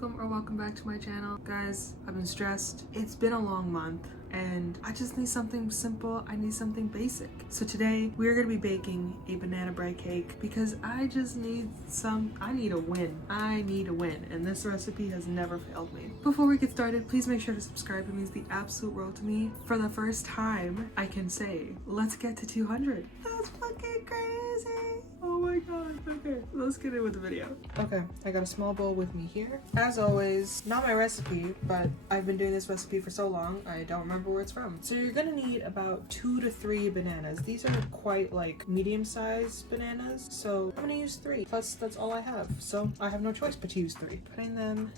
welcome back to my channel. Guys, I've been stressed. It's been a long month and I just need something simple. I need something basic. So today we're gonna be baking a banana bread cake because I just need I need a win. I need a win, and this recipe has never failed me. Before we get started, please make sure to subscribe. It means the absolute world to me. For the first time, I can say, let's get to 200. That's fucking crazy. Oh my god. Okay, let's get in with the video. Okay, I got a small bowl with me here. As always, not my recipe, but I've been doing this recipe for so long, I don't remember where it's from. So you're gonna need about 2 to 3 bananas. These are quite like medium-sized bananas, so I'm gonna use 3. Plus, that's all I have, so I have no choice but to use 3. Putting them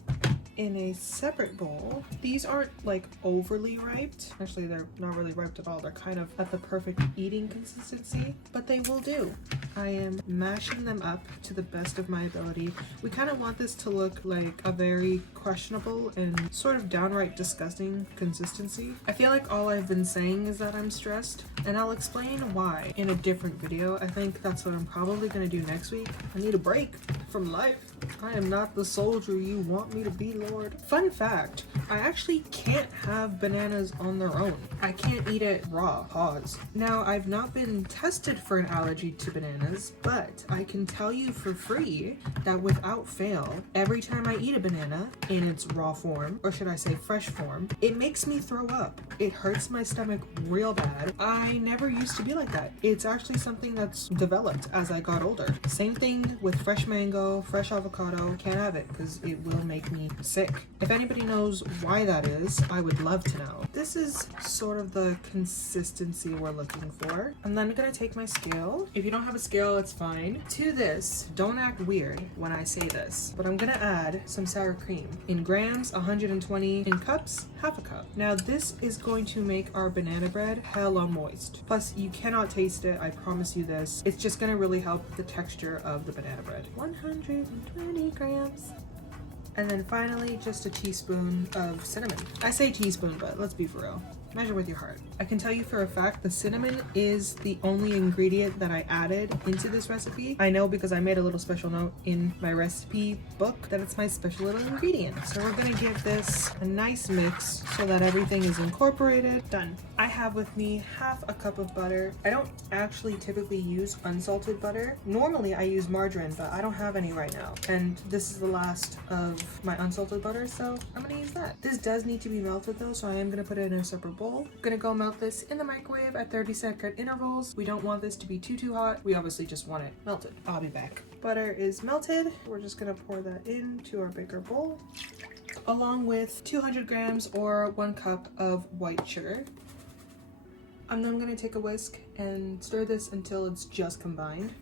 in a separate bowl. These aren't like overly ripe. Actually, they're not really ripe at all. They're kind of at the perfect eating consistency, but they will do. I am mashing them up to the best of my ability. We kind of want this to look like a very questionable and sort of downright disgusting consistency. I feel like all I've been saying is that I'm stressed, and I'll explain why in a different video. I think that's what I'm probably gonna do next week. I need a break from life. I am not the soldier you want me to be, Lord. Fun fact, I actually can't have bananas on their own. I can't eat it raw. Pause. Now, I've not been tested for an allergy to bananas, but I can tell you for free that without fail, every time I eat a banana in its raw form, or should I say fresh form, it makes me throw up. It hurts my stomach real bad. I never used to be like that. It's actually something that's developed as I got older. Same thing with fresh mango, fresh avocado. Can't have it because it will make me sick. If anybody knows why that is, I would love to know. This is sort of the consistency we're looking for. And then I'm gonna take my scale. If you don't have a scale, it's fine. To this, don't act weird when I say this, but I'm gonna add some sour cream. In grams, 120. In cups, half a cup. Now this is going to make our banana bread hella moist. Plus, you cannot taste it, I promise you this. It's just gonna really help the texture of the banana bread. 120 grams. And then finally, just a teaspoon of cinnamon. I say teaspoon, but let's be for real. Measure with your heart. I can tell you for a fact the cinnamon is the only ingredient that I added into this recipe. I know because I made a little special note in my recipe book that it's my special little ingredient. So we're gonna give this a nice mix so that everything is incorporated. Done. I have with me half a cup of butter. I don't actually typically use unsalted butter. Normally I use margarine, but I don't have any right now. And this is the last of my unsalted butter, so I'm gonna use that. This does need to be melted though, so I am gonna put it in a separate bowl. I'm gonna go melt this in the microwave at 30-second intervals. We don't want this to be too hot. We obviously just want it melted. I'll be back. Butter is melted. We're just gonna pour that into our bigger bowl, along with 200 grams or 1 cup of white sugar. I'm then gonna take a whisk and stir this until it's just combined.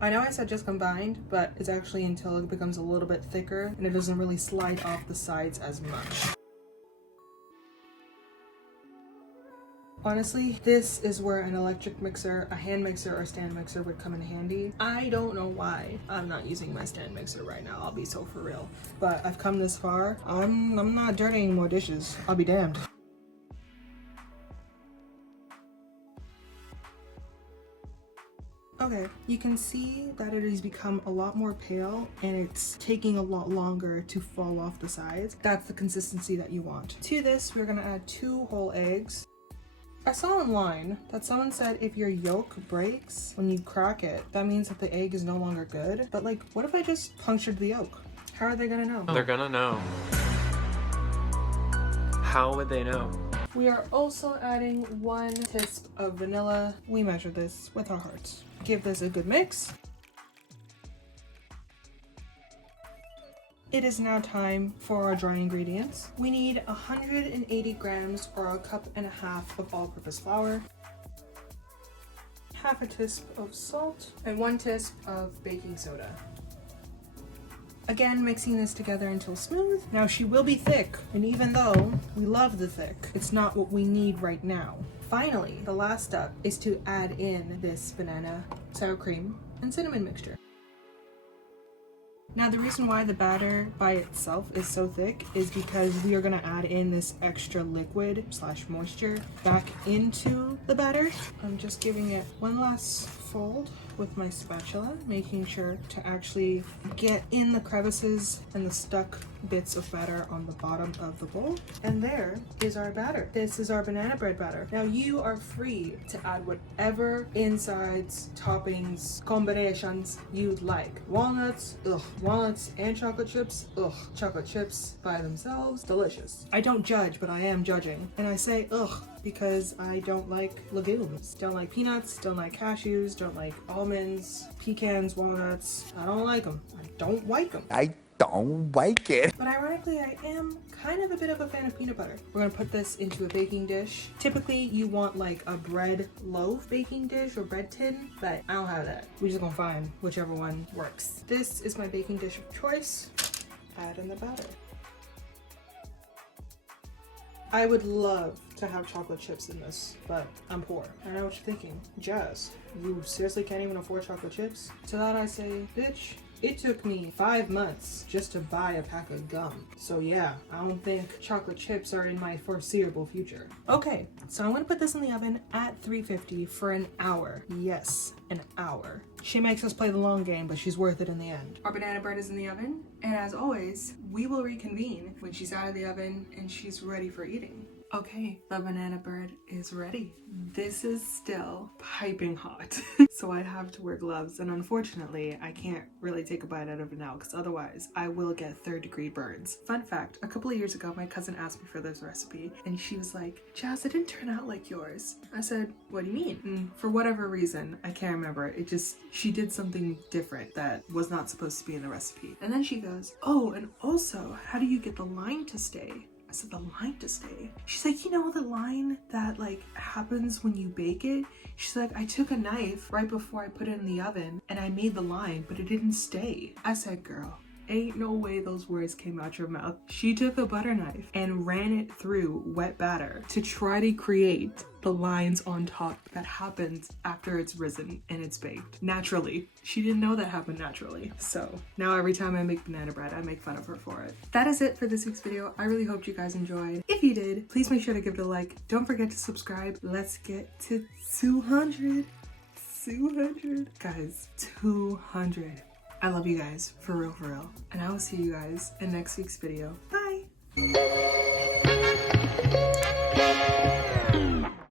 I know I said just combined, but it's actually until it becomes a little bit thicker and it doesn't really slide off the sides as much. Honestly, this is where an electric mixer, a hand mixer, or stand mixer would come in handy. I don't know why I'm not using my stand mixer right now, I'll be so for real. But I've come this far. I'm not dirtying more dishes. I'll be damned. Okay, you can see that it has become a lot more pale and it's taking a lot longer to fall off the sides. That's the consistency that you want. To this, we're gonna add 2 whole eggs. I saw online that someone said if your yolk breaks when you crack it, that means that the egg is no longer good. But like, what if I just punctured the yolk? How are they gonna know? They're gonna know. How would they know? We are also adding 1 teaspoon of vanilla. We measure this with our hearts. Give this a good mix. It is now time for our dry ingredients. We need 180 grams or 1.5 cups of all-purpose flour, half a teaspoon of salt, and 1 teaspoon of baking soda. Again, mixing this together until smooth. Now she will be thick, and even though we love the thick, it's not what we need right now. Finally, the last step is to add in this banana, sour cream, and cinnamon mixture. Now the reason why the batter by itself is so thick is because we are going to add in this extra liquid / moisture back into the batter. I'm just giving it one last fold with my spatula, making sure to actually get in the crevices and the stuck bits of batter on the bottom of the bowl. And there is our batter. This is our banana bread batter. Now you are free to add whatever insides, toppings, combinations you'd like. Walnuts, ugh. Walnuts and chocolate chips, ugh. Chocolate chips by themselves, delicious. I don't judge, but I am judging. And I say ugh because I don't like legumes. Don't like peanuts, don't like cashews, don't like almonds, pecans, walnuts. I don't like them. I don't like them. I don't like it. But ironically, I am kind of a bit of a fan of peanut butter. We're gonna put this into a baking dish. Typically, you want like a bread loaf baking dish or bread tin, but I don't have that. We're just gonna find whichever one works. This is my baking dish of choice. Add in the batter. I would love to have chocolate chips in this, but I'm poor. I know what you're thinking. Jazz, you seriously can't even afford chocolate chips? To that I say, bitch, it took me 5 months just to buy a pack of gum. So yeah, I don't think chocolate chips are in my foreseeable future. Okay, so I'm gonna put this in the oven at 350 for an hour. Yes, an hour. She makes us play the long game, but she's worth it in the end. Our banana bread is in the oven, and as always, we will reconvene when she's out of the oven and she's ready for eating. Okay, the banana bread is ready. This is still piping hot, so I have to wear gloves, and unfortunately, I can't really take a bite out of it now because otherwise I will get 3rd-degree burns. Fun fact, a couple of years ago, my cousin asked me for this recipe, and she was like, Jazz, it didn't turn out like yours. I said, what do you mean? And for whatever reason, I can't remember, she did something different that was not supposed to be in the recipe. And then she goes, oh, and also, how do you get the line to stay? I said, the line to stay? She's like, you know the line that like happens when you bake it? She's like, I took a knife right before I put it in the oven and I made the line, but it didn't stay. I said, girl, ain't no way those words came out your mouth. She took a butter knife and ran it through wet batter to try to create the lines on top that happens after it's risen and it's baked naturally. She didn't know that happened naturally. So now every time I make banana bread, I make fun of her for it. That is it for this week's video. I really hope you guys enjoyed. If you did, please make sure to give it a like. Don't forget to subscribe. Let's get to 200. 200. Guys, 200. I love you guys, for real, for real. And I will see you guys in next week's video. Bye!